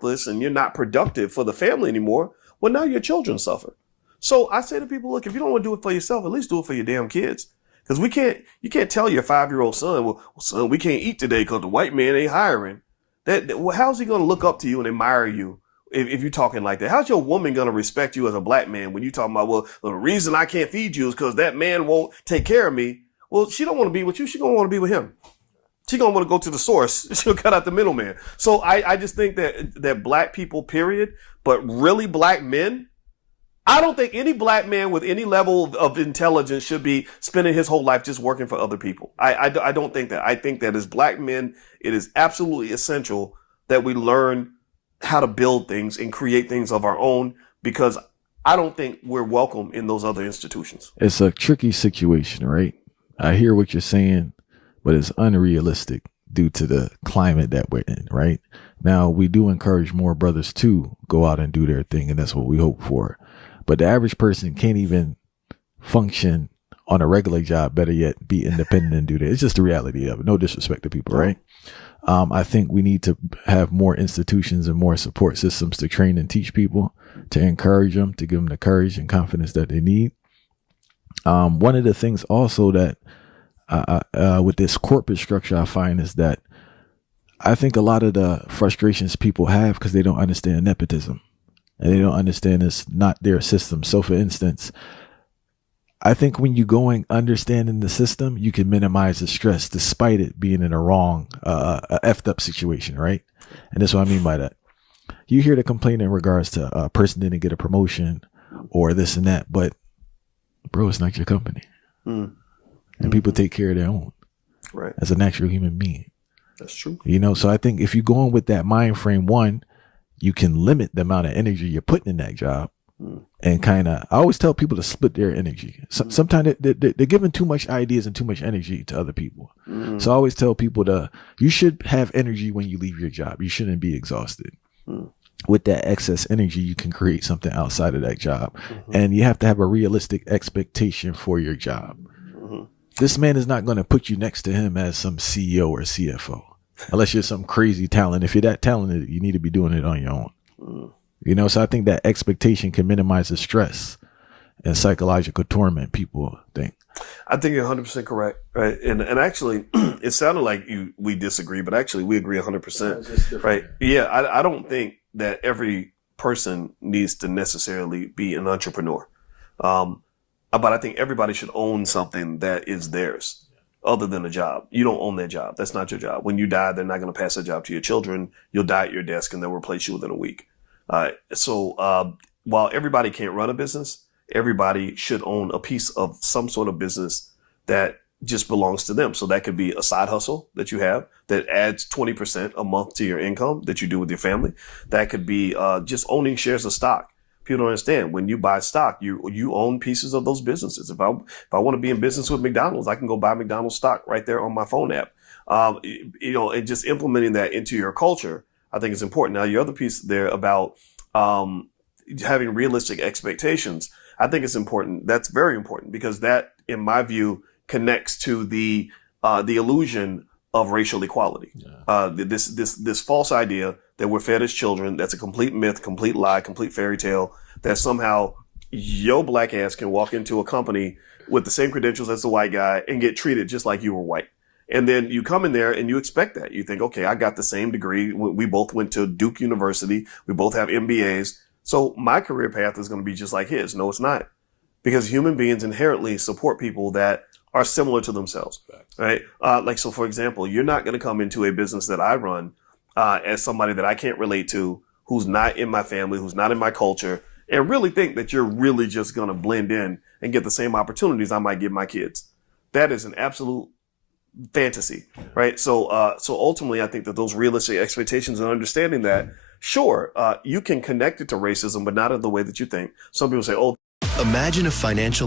worthless and you're not productive for the family anymore, well, now your children suffer. So I say to people, look, if you don't want to do it for yourself, at least do it for your damn kids. Because you can't tell your 5-year-old son, well, son, we can't eat today because the white man ain't hiring. Well, how's he going to look up to you and admire you if you're talking like that? How's your woman going to respect you as a black man when you talking about, well, the reason I can't feed you is because that man won't take care of me? Well, she don't want to be with you. She going to want to be with him. She going to want to go to the source. She'll cut out the middleman. So I just think that black people, period, but really black men, I don't think any black man with any level of intelligence should be spending his whole life just working for other people. I don't think that. I think that as black men, it is absolutely essential that we learn how to build things and create things of our own, because I don't think we're welcome in those other institutions. It's a tricky situation, right? I hear what you're saying, but it's unrealistic due to the climate that we're in, right? Now, we do encourage more brothers to go out and do their thing, and that's what we hope for. But the average person can't even function on a regular job, better yet, be independent and do that. It's just the reality of it. No disrespect to people, right? I think we need to have more institutions and more support systems to train and teach people, to encourage them, to give them the courage and confidence that they need. One of the things also that with this corporate structure, I find is that I think a lot of the frustrations people have because they don't understand nepotism and they don't understand it's not their system. So for instance, I think when you going understanding the system, you can minimize the stress despite it being in a wrong, effed up situation, right? And that's what I mean by that. You hear the complaint in regards to a person didn't get a promotion or this and that, but bro, it's not your company. And people take care of their own, right? As a natural human being. That's true. You know, so I think if you're going with that mind frame, one, you can limit the amount of energy you're putting in that job. And kind of, I always tell people to split their energy. Sometimes they're giving too much ideas and too much energy to other people. So I always tell people you should have energy when you leave your job. You shouldn't be exhausted. With that excess energy, you can create something outside of that job. And you have to have a realistic expectation for your job. This man is not going to put you next to him as some CEO or CFO, unless you're some crazy talent. If you're that talented, you need to be doing it on your own. You know, so I think that expectation can minimize the stress and psychological torment people think. I think you're 100% correct, right? And actually, it sounded like we disagree, but actually we agree 100%, right? Yeah, I don't think that every person needs to necessarily be an entrepreneur. But I think everybody should own something that is theirs other than a job. You don't own that job. That's not your job. When you die, they're not going to pass that job to your children. You'll die at your desk and they'll replace you within a week. So while everybody can't run a business, everybody should own a piece of some sort of business that just belongs to them. So that could be a side hustle that you have that adds 20% a month to your income that you do with your family. That could be just owning shares of stock. People don't understand, when you buy stock, you own pieces of those businesses. If I want to be in business with McDonald's, I can go buy McDonald's stock right there on my phone app. And just implementing that into your culture, I think is important. Now, your other piece there about having realistic expectations, I think it's important. That's very important because that, in my view, connects to the illusion of racial equality. This false idea that we're fed as children, that's a complete myth, complete lie, complete fairy tale, that somehow your black ass can walk into a company with the same credentials as the white guy and get treated just like you were white. And then you come in there and you expect that. You think, okay, I got the same degree. We both went to Duke University. We both have MBAs. So my career path is going to be just like his. No, it's not. Because human beings inherently support people that are similar to themselves, right? So for example, you're not going to come into a business that I run as somebody that I can't relate to, who's not in my family, who's not in my culture, and really think that you're really just going to blend in and get the same opportunities I might give my kids. That is an absolute fantasy, right? So ultimately, I think that those realistic expectations and understanding that, sure, you can connect it to racism, but not in the way that you think. Some people say, oh. Imagine a financial